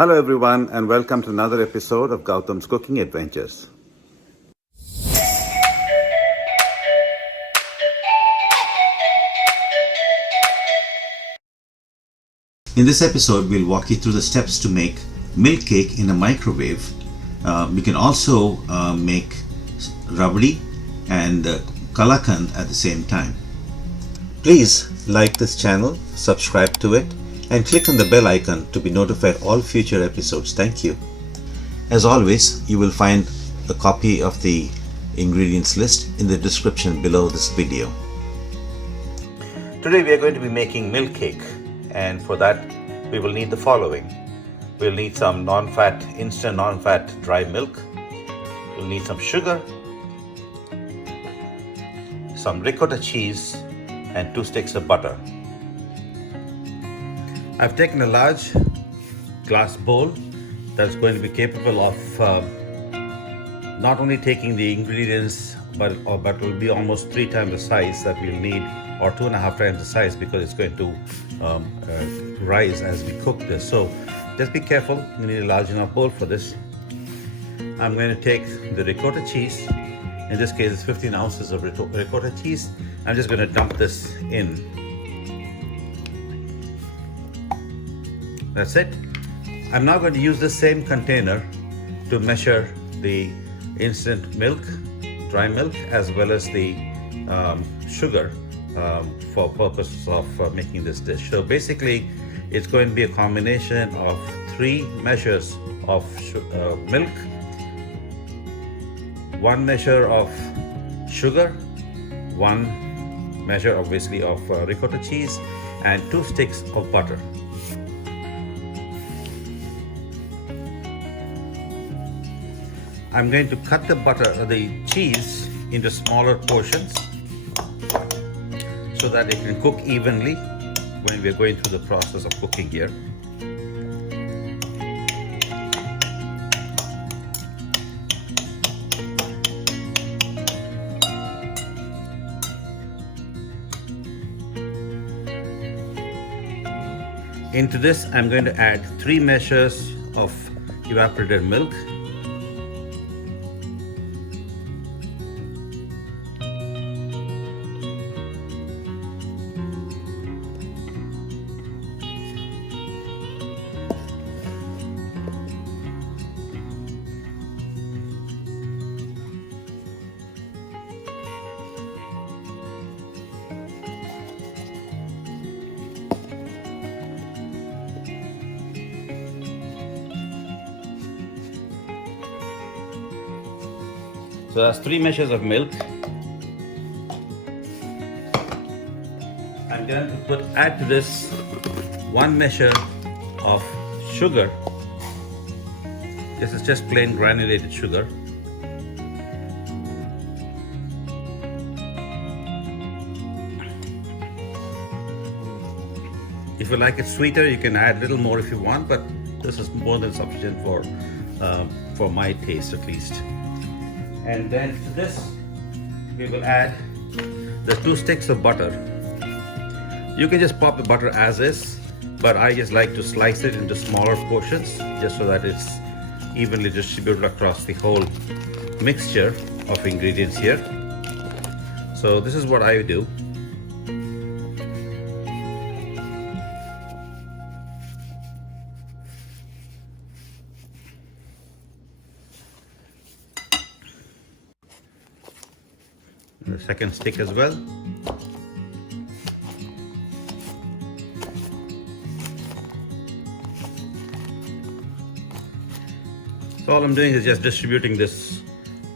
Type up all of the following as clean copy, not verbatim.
Hello everyone and welcome to another episode of Gautam's Cooking Adventures. In this episode, we'll walk you through the steps to make milk cake in a microwave. We can also make Rabri and Kalakand at the same time. Please like this channel, subscribe to it, and click on the bell icon to be notified all future episodes. Thank you. As always, you will find a copy of the ingredients list in the description below this video. Today we are going to be making milk cake, and for that we will need the following. We'll need some instant non-fat dry milk. We'll need some sugar, some ricotta cheese, and 2 sticks of butter. I've taken a large glass bowl that's going to be capable of not only taking the ingredients but will be almost 3 times the size that we'll need, or 2.5 times the size, because it's going to rise as we cook this. So just be careful, you need a large enough bowl for this. I'm going to take the ricotta cheese. In this case, it's 15 ounces of ricotta cheese. I'm just going to dump this in. That's it. I'm now going to use the same container to measure the instant milk, dry milk, as well as the sugar for purposes of making this dish. So basically, it's going to be a combination of 3 measures of milk, 1 measure of sugar, 1 measure obviously of ricotta cheese, and 2 sticks of butter. I'm going to cut the cheese into smaller portions so that it can cook evenly when we're going through the process of cooking here. Into this, I'm going to add 3 measures of evaporated milk, so that's 3 measures of milk. I'm going to add to this 1 measure of sugar. This is just plain granulated sugar. If you like it sweeter, you can add a little more if you want, but this is more than sufficient for my taste at least. And then to this, we will add the 2 sticks of butter. You can just pop the butter as is, but I just like to slice it into smaller portions just so that it's evenly distributed across the whole mixture of ingredients here. So this is what I do. The second stick as well. So all I'm doing is just distributing this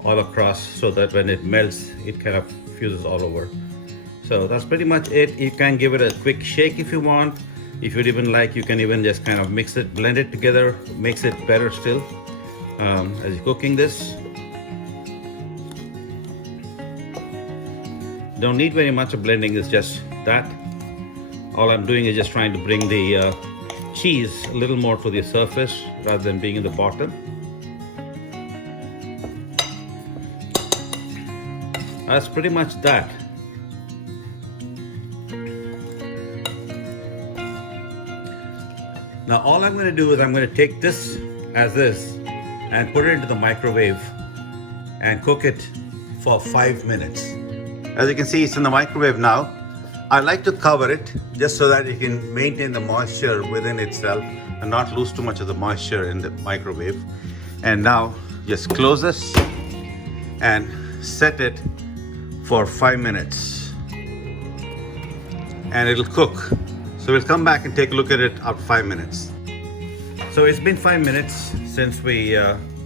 all across so that when it melts, it kind of fuses all over. So that's pretty much it. You can give it a quick shake if you want. If you'd even like, you can even just kind of mix it, blend it together, makes it better still as you're cooking this. Don't need very much of blending, it's just that. All I'm doing is just trying to bring the cheese a little more to the surface rather than being in the bottom. That's pretty much that. Now all I'm going to do is I'm going to take this as this and put it into the microwave and cook it for 5 minutes. As you can see, it's in the microwave now. I like to cover it just so that it can maintain the moisture within itself and not lose too much of the moisture in the microwave. And now just close this and set it for 5 minutes and it'll cook. So we'll come back and take a look at it after 5 minutes. So it's been 5 minutes since we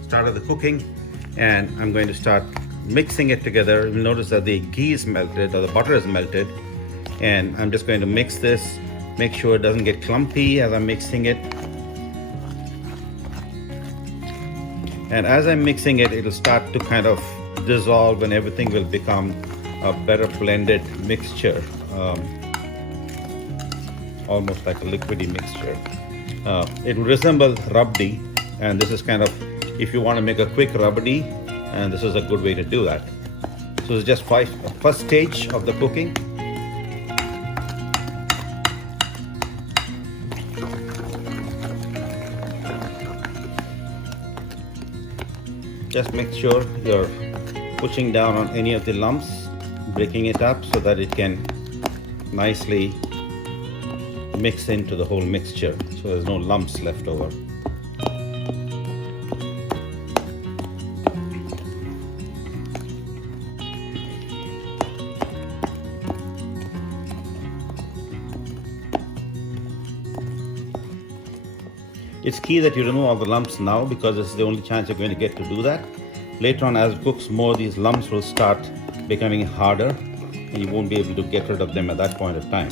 started the cooking, and I'm going to start mixing it together. You'll notice that the ghee is melted, or the butter is melted, and I'm just going to mix this, make sure it doesn't get clumpy as I'm mixing it. And as I'm mixing it, it'll start to kind of dissolve and everything will become a better blended mixture, almost like a liquidy mixture. It will resemble rabri, and this is kind of, if you want to make a quick rabri, and this is a good way to do that. So it's just first stage of the cooking. Just make sure you're pushing down on any of the lumps, breaking it up so that it can nicely mix into the whole mixture, so there's no lumps left over. It's key that you remove all the lumps now, because this is the only chance you're going to get to do that. Later on, as it cooks more, these lumps will start becoming harder and you won't be able to get rid of them at that point of time.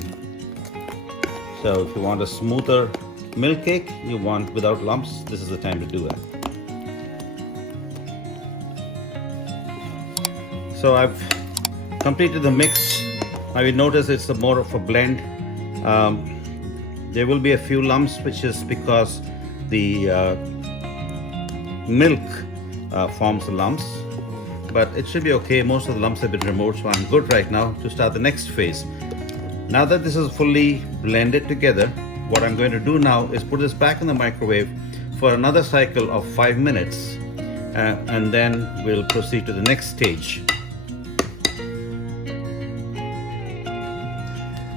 So if you want a smoother milk cake, you want without lumps, this is the time to do that. So I've completed the mix. Now you notice it's more of a blend. There will be a few lumps, which is because the milk forms the lumps, but it should be okay. Most of the lumps have been removed, so I'm good right now to start the next phase. Now that this is fully blended together, what I'm going to do now is put this back in the microwave for another cycle of 5 minutes, and then we'll proceed to the next stage.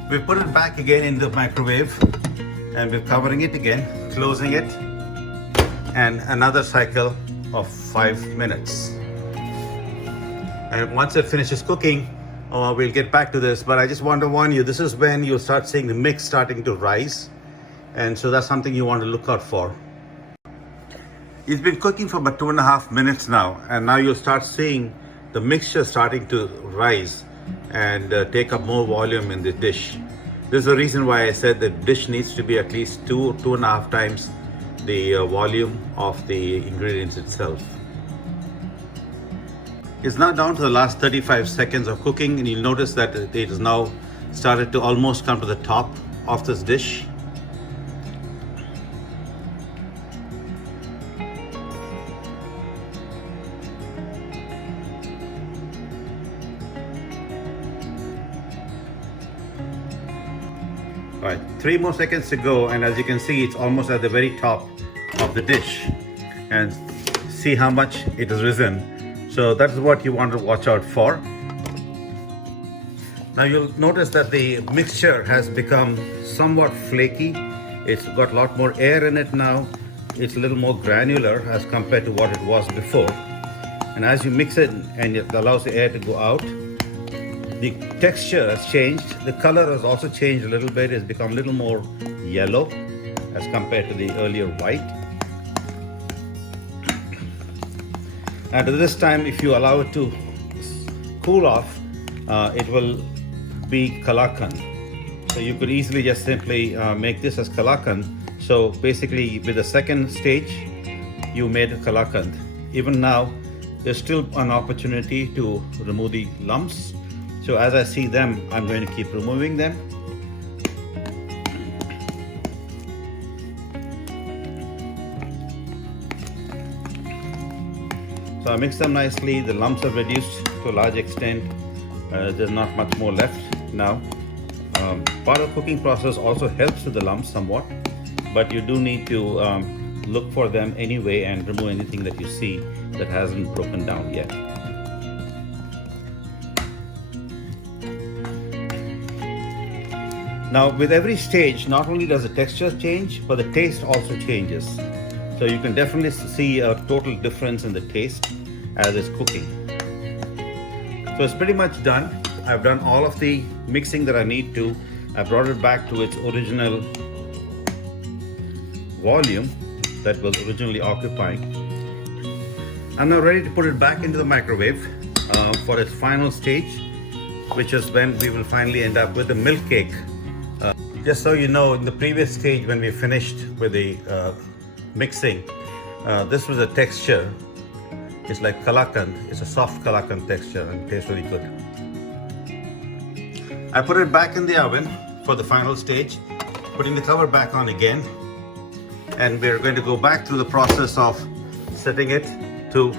We've put it back again in the microwave, and we're covering it again, closing it, and another cycle of 5 minutes. And once it finishes cooking, we'll get back to this, but I just want to warn you, this is when you'll start seeing the mix starting to rise, and so that's something you want to look out for. It's been cooking for about 2.5 minutes now, and now you'll start seeing the mixture starting to rise and take up more volume in the dish. This is the reason why I said the dish needs to be at least 2.5 times the volume of the ingredients itself. It's now down to the last 35 seconds of cooking, and you'll notice that it has now started to almost come to the top of this dish. All right, 3 more seconds to go, and as you can see, it's almost at the very top of the dish, and see how much it has risen. So that's what you want to watch out for. Now you'll notice that the mixture has become somewhat flaky. It's got a lot more air in it now. It's a little more granular as compared to what it was before. And as you mix it and it allows the air to go out, the texture has changed. The color has also changed a little bit. It's become a little more yellow as compared to the earlier white. And at this time, if you allow it to cool off, it will be kalakand. So you could easily just simply make this as kalakand. So basically, with the second stage, you made kalakand. Even now, there's still an opportunity to remove the lumps. So as I see them, I'm going to keep removing them. So I mix them nicely. The lumps are reduced to a large extent. There's not much more left now. Part of the cooking process also helps with the lumps somewhat. but you do need to look for them anyway and remove anything that you see that hasn't broken down yet. Now with every stage, not only does the texture change, but the taste also changes. So you can definitely see a total difference in the taste as it's cooking. So it's pretty much done. I've done all of the mixing that I need to. I brought it back to its original volume that was originally occupying. I'm now ready to put it back into the microwave for its final stage, which is when we will finally end up with the milk cake. Just so you know, in the previous stage when we finished with the mixing, this was a texture. It's like Kalakand. It's a soft Kalakand texture and it tastes really good. I put it back in the oven for the final stage, putting the cover back on again. And we're going to go back through the process of setting it to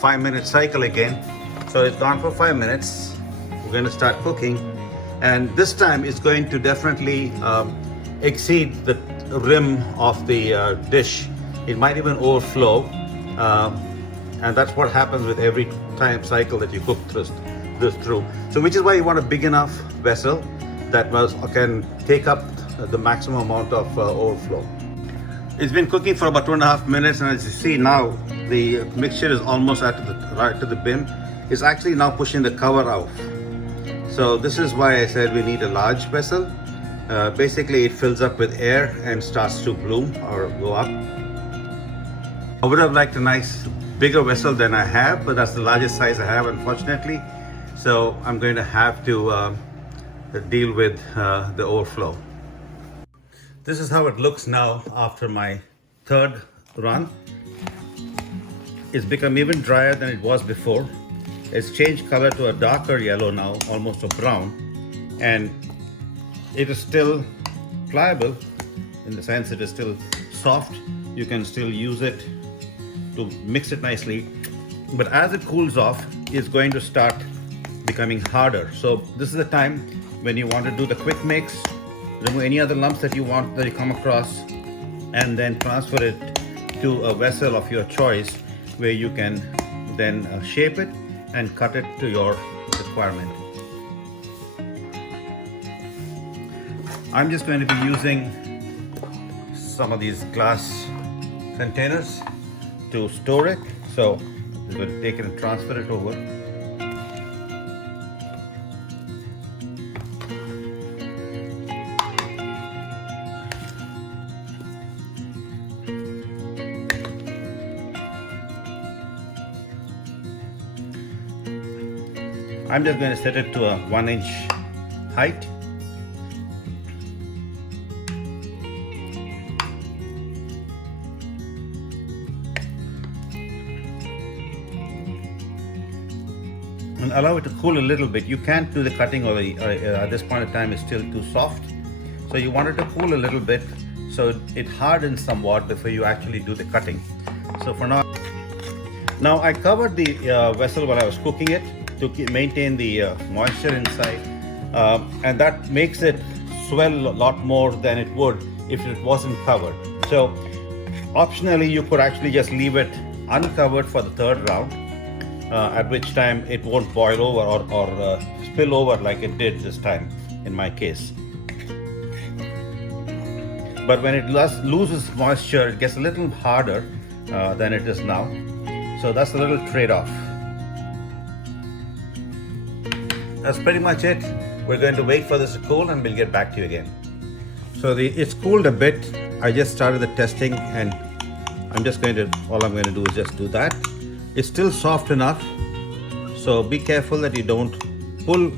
5-minute cycle again. So it's gone for 5 minutes. We're going to start cooking. And this time it's going to definitely exceed the rim of the dish. It might even overflow. And that's what happens with every time cycle that you cook this through. So which is why you want a big enough vessel that can take up the maximum amount of overflow. It's been cooking for about 2.5 minutes, and as you see now, the mixture is almost right to the brim. It's actually now pushing the cover out. So this is why I said we need a large vessel. Basically, it fills up with air and starts to bloom or go up. I would have liked a nice bigger vessel than I have, but that's the largest size I have, unfortunately. So I'm going to have to deal with the overflow. This is how it looks now after my third run. It's become even drier than it was before. It's changed color to a darker yellow now, almost a brown. And it is still pliable in the sense it is still soft. You can still use it to mix it nicely. But as it cools off, it's going to start becoming harder. So this is the time when you want to do the quick mix, remove any other lumps that you come across, and then transfer it to a vessel of your choice where you can then shape it and cut it to your requirement. I'm just going to be using some of these glass containers to store it. So I'm going to take it and transfer it over. I'm just going to set it to a 1-inch height. And allow it to cool a little bit. You can't do the cutting or at this point in time it's still too soft. So you want it to cool a little bit so it hardens somewhat before you actually do the cutting. So for now I covered the vessel while I was cooking it to maintain the moisture inside, and that makes it swell a lot more than it would if it wasn't covered. So optionally you could actually just leave it uncovered for the third round, at which time it won't boil over or spill over like it did this time in my case. But when it loses moisture, it gets a little harder than it is now. So that's a little trade-off. That's pretty much it. We're going to wait for this to cool and we'll get back to you again. So it's cooled a bit. I just started the testing and all I'm going to do is just do that. It's still soft enough. So be careful that you don't pull.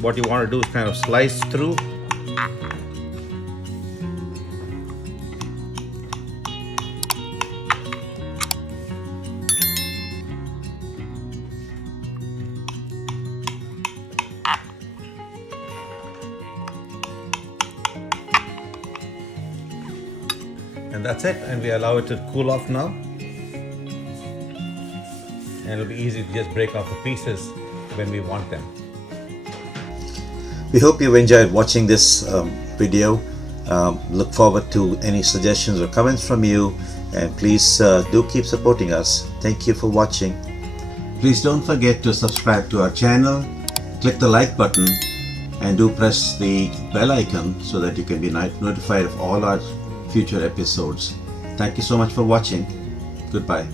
What you want to do is kind of slice through. And that's it, and we allow it to cool off now. And it'll be easy to just break off the pieces when we want them. We hope you enjoyed watching this video. Look forward to any suggestions or comments from you, and please do keep supporting us. Thank you for watching. Please don't forget to subscribe to our channel, click the like button, and do press the bell icon so that you can be notified of all our future episodes. Thank you so much for watching. Goodbye.